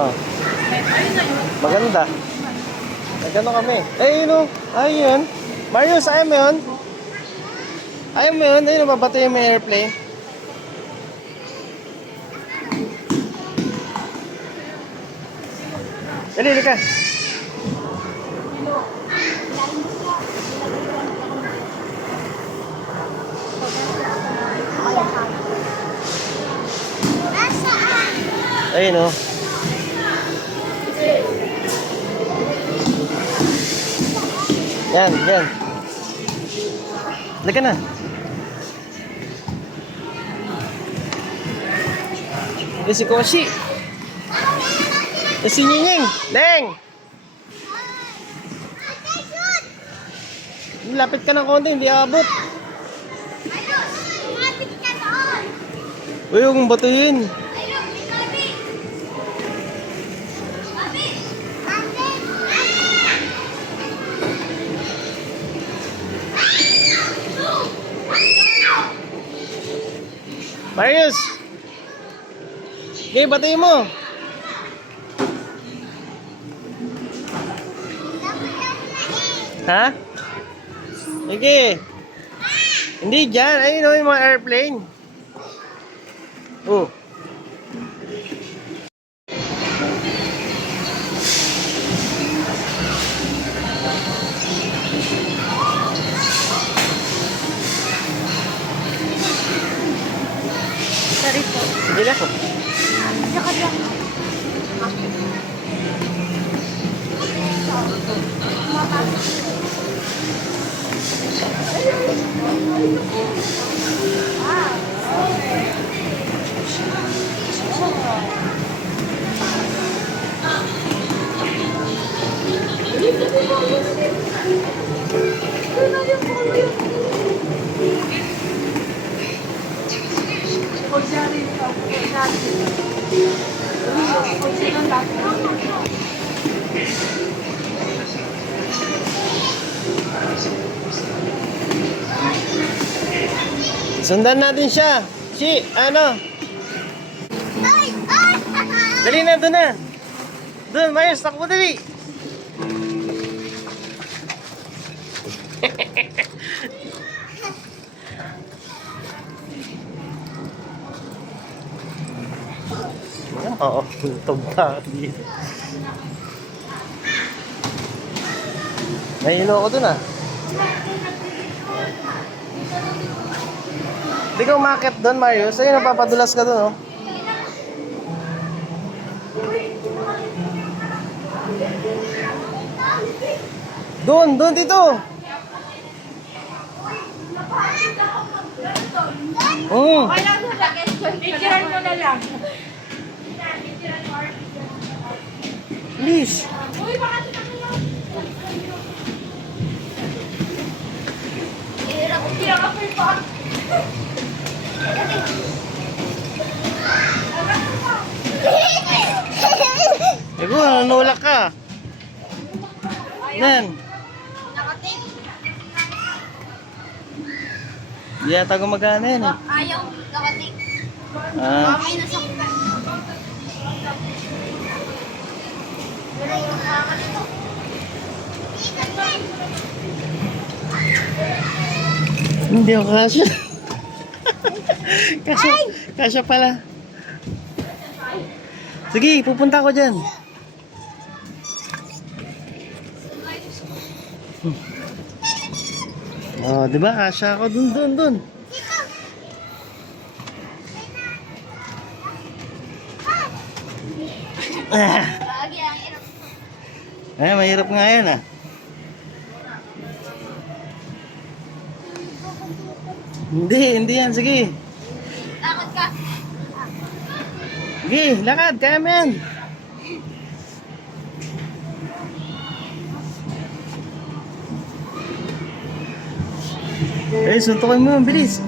Oh. Maganda. Nagano kami. Eh, yun o. Ay, yun. Marius, ayaw mo yun? Ayaw mo yun? Ayun, babato yung may airplane. Dali, dali ka. Ayun o. Yan, yan. Halika na. Ito si Koshi. Ito si Nining. Deng! Lapit ka ng konti, hindi abot. Uy, huwag mong batuhin. Marius! Okay, batuhin mo. Ha? Sige. Hindi dyan. Ayun o yung mga airplane. Oh. Sorry po. Sige na po. Saka lang. Sundan natin siya. Ano? Dali na, doon na. Doon, Marius, takbo dali. Oo, tugba dito. Nahilo ako doon ah. Hindi ka umakit doon, Marius. Ayun, napapadulas ka doon, oh. Doon dito. Okay lang sa lagay. Picturean mo na lang. Please. Uy, baka tinakilala. Hirap ako pa. Ego, nanulak ka. Nan. Nakating. Di yata gumagana yan eh. Ayaw, nakating. Ah. Ay, nasa kuka. Hindi ako kasya. Kasya pala. Sige, pupunta ako dyan. Oh, di ba? Kasya ako dun. Mahirap nga yan ah. Hindi yan. Sige. Takot ka. Sige, lakad. Kaya mo yan. Suntukin mo. Bilis.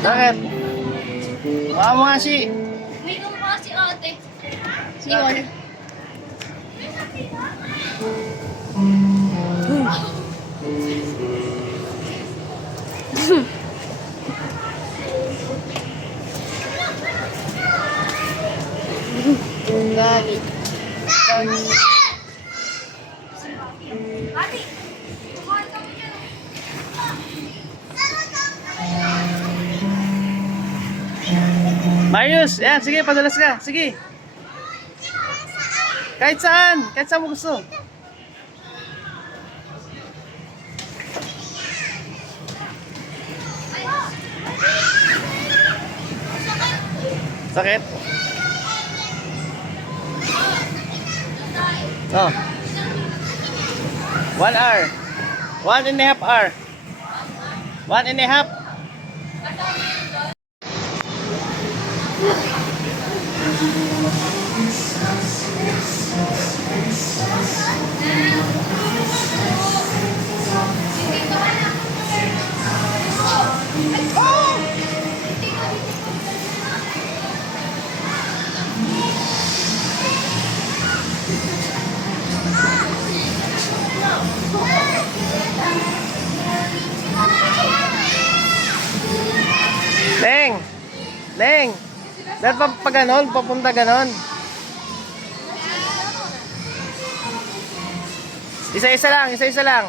Bakit? Baka mo nga si... May kumpa si ate. Siwan. Dali. Ate, kumain kami yan. Marius, yan, sige, padalas ka. Sige. Kahit saan mo gusto. Sakit? Oh. 1 hour. 1.5 hour. 1.5. Leng! Leng! Dapat pa ganon, papunta ganon. Isa-isa lang, isa-isa lang.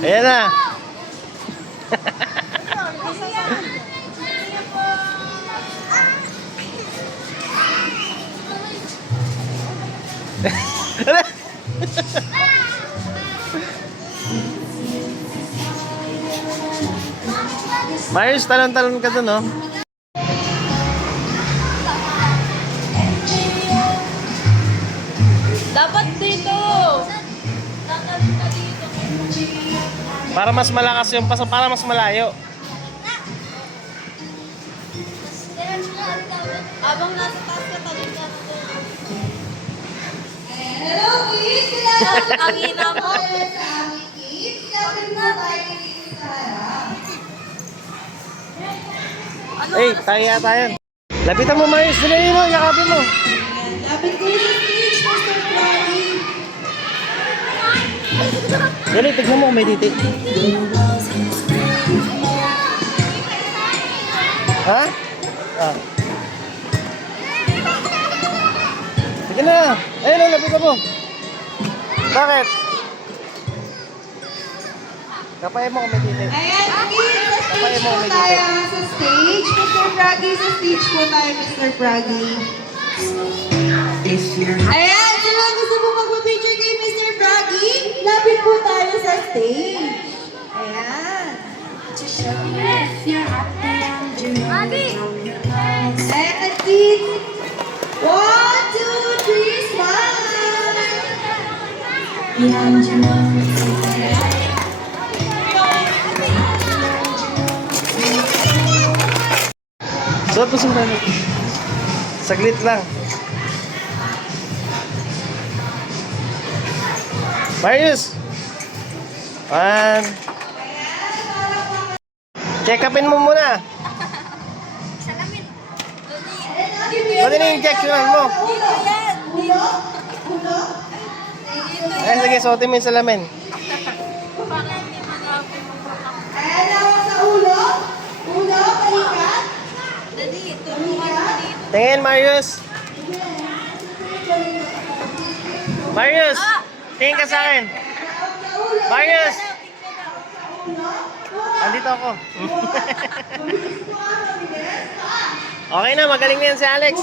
Ayan na. Marius, talon-talon ka dun, oh. Dapat dito. Dapat dito. Para mas malakas yung paso, para mas malayo. Abang nasa taas ka, tabi ka. Hello, kids! Ang hina mo. Sa aming kids, kapit na tayo dito sa harap. Eh, tayo yata yan. Lapitan mo, Marius. Dali mo, yakapin mo. Lapit ko yung stage, Mr. Freddy. Dali, tignan mo kung may titik. Ha? Ah. Sige na. Ayun, lapitan mo. Bakit? Kapain mo kung may titik. Ayan, kids, sa Kapay stage mo, po may tayo. titik. Sa stage, Mr. Froggy. Sa stage po tayo, Mr. Froggy. Ayan, sa mga gusto mo magpa-picture kay Mr. Froggy, lapit po tayo sa stage. Ayan. Ate! Ayan, kids. 1, 2, 3, smile! Suot mo sandali. Saglit lang. Marius! 1. Check upin mo muna. Salamin. Pwede na injectionan mo. Dito yan. Ulo? Ulo? Eh, sige, suotin mo yung salamin. Para hindi manapin mo. Ayan, hawak sa ulo. Ulo, balikat. Dali, tulungan mo dito. Tingin, Marius. Marius! Tingin ka sa akin. Marius! Andito ako. Okay na, magaling na yan si Alex.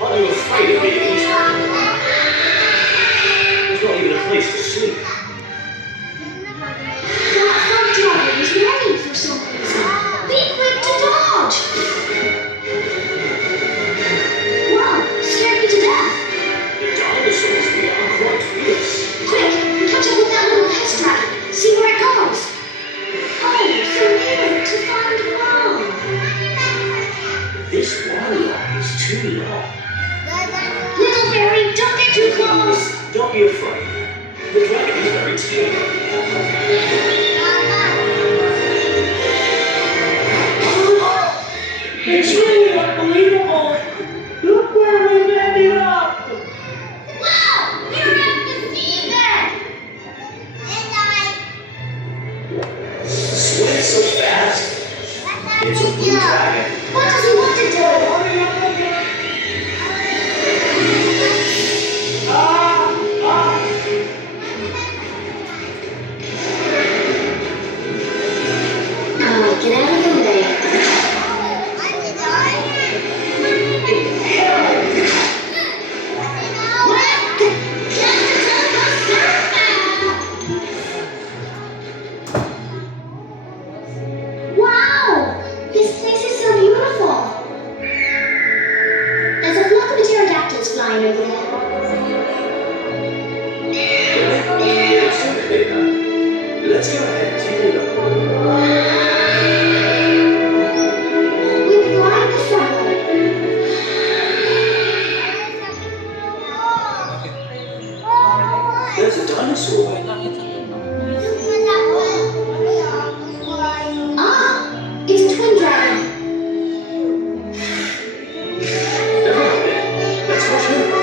What are you afraid of being? There's not even a place to sleep. From Jordan, be afraid. The dragon is very tame. It's really unbelievable. Look where we've ended up. Wow! We don't have to see that! Swim so fast. It's a blue dragon. What does he want to do? Get out of the way. Wow! This place is so beautiful. There's a flock of pterodactyls flying over there. Let's go ahead and take a look. We're flying this runway. There's a dinosaur. Ah! It's a twin dragon. Never mind. Let's watch over.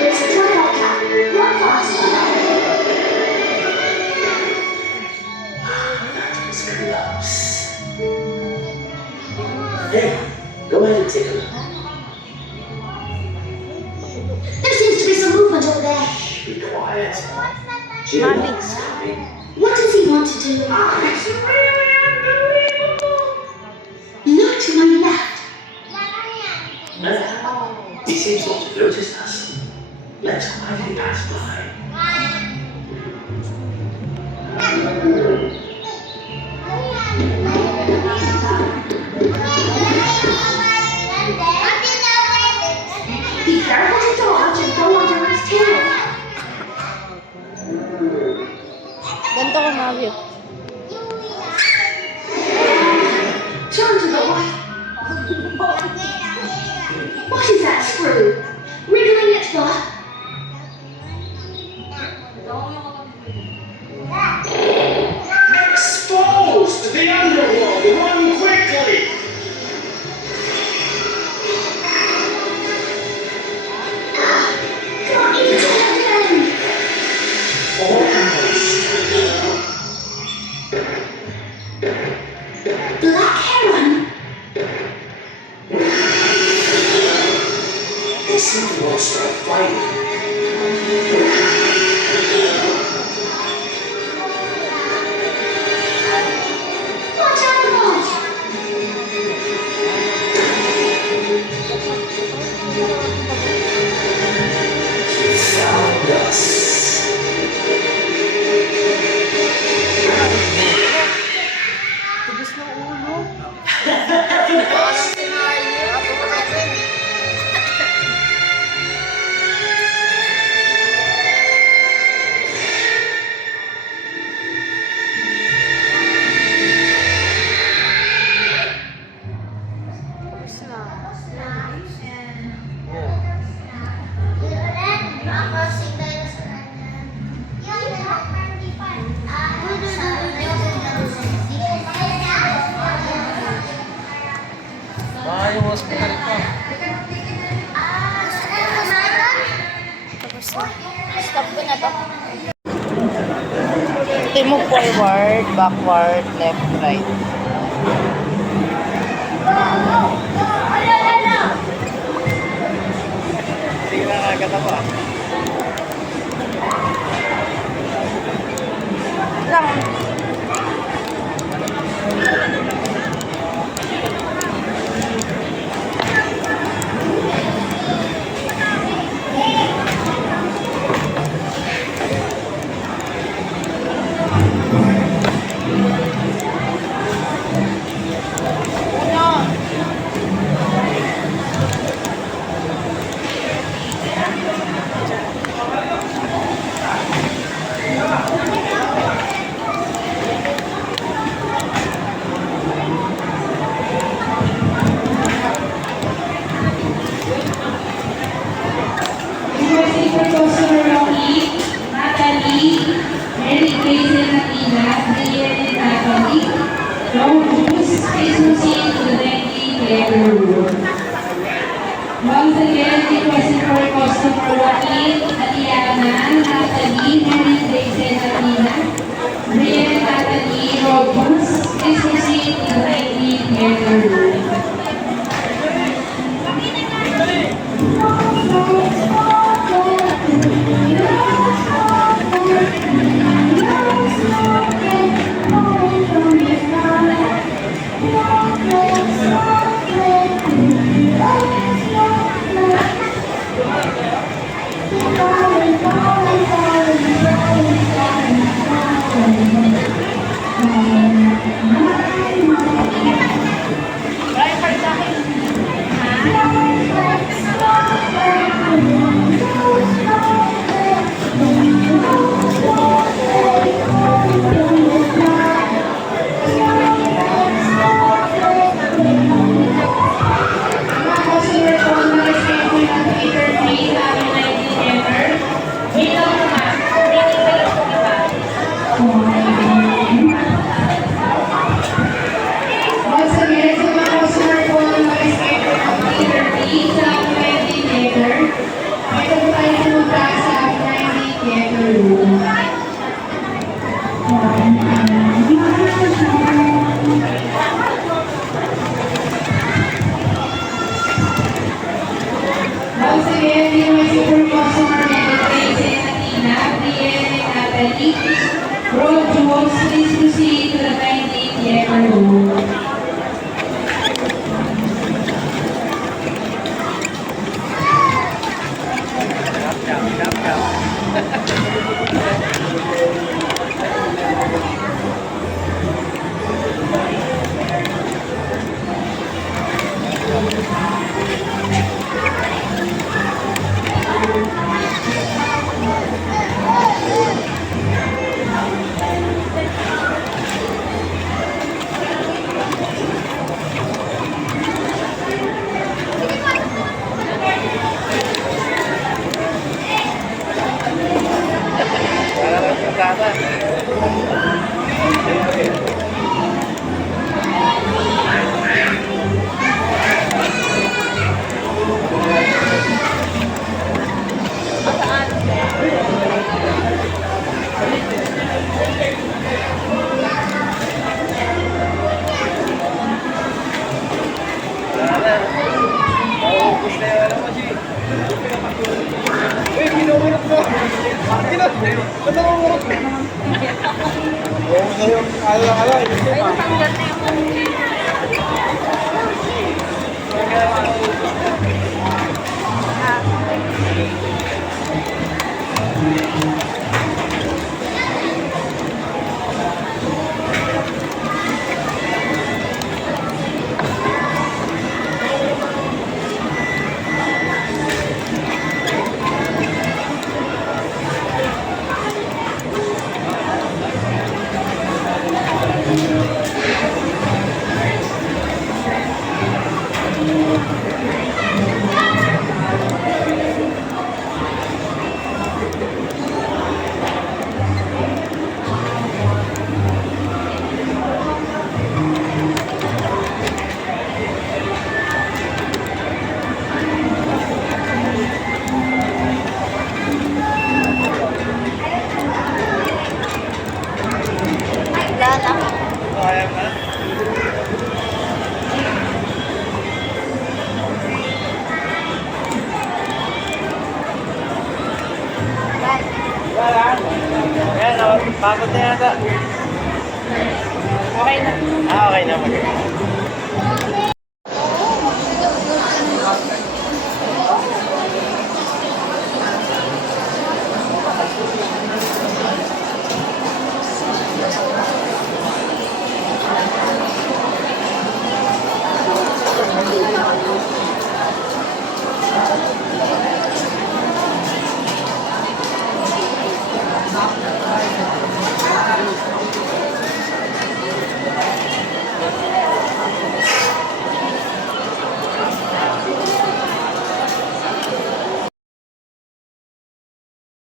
It's a turtle cat. Run fast. That is close. Hey, go ahead and take a look. There seems to be some movement over there. Be quiet. Jim is coming. What does he want to do? It's really unbelievable. Look to my left. No, he seems not to notice us. Let's quietly pass by. Be careful to dodge and go under his tail. Ganito ko, Mario. Turn to the right. What is that screw? Wriggling its butt? Exposed to the underworld. Run quickly. Got eaten again. Almost. Black heron. They seem to want to start fighting. Watch out, boss. Found us. Tugis ng ulo. Baka yung hospital pa. Tapos na. Stop ko na to. Ito mo forward, backward, left, right. Sige na agad ako ah. Lang. Theater Room. Once again, requesting for customer Joaquin, Aliana, Natalie, Mary Grace, and Athena, Brian, Natalie, Robus, please proceed to the 19th Theater Room. Once again, sa mga customer po na mag-escape from Theater B sa 20 Theater, ito po tayo pumunta sa 90 Theater Room. Once again, yung may super customer na Grace and Athena, Brian and Natalie, Road Jones, please proceed to the 90 Theater Room. Para lang sa kata. Naubos na yung ano mo, G. Uy, minumurot mo. Ba't namumurot mo? Oo na yung ala-ala. Ay, natanggal na yung Kaya ka? Wala. Ayan, pagod na yata. Okay na. Okay naman.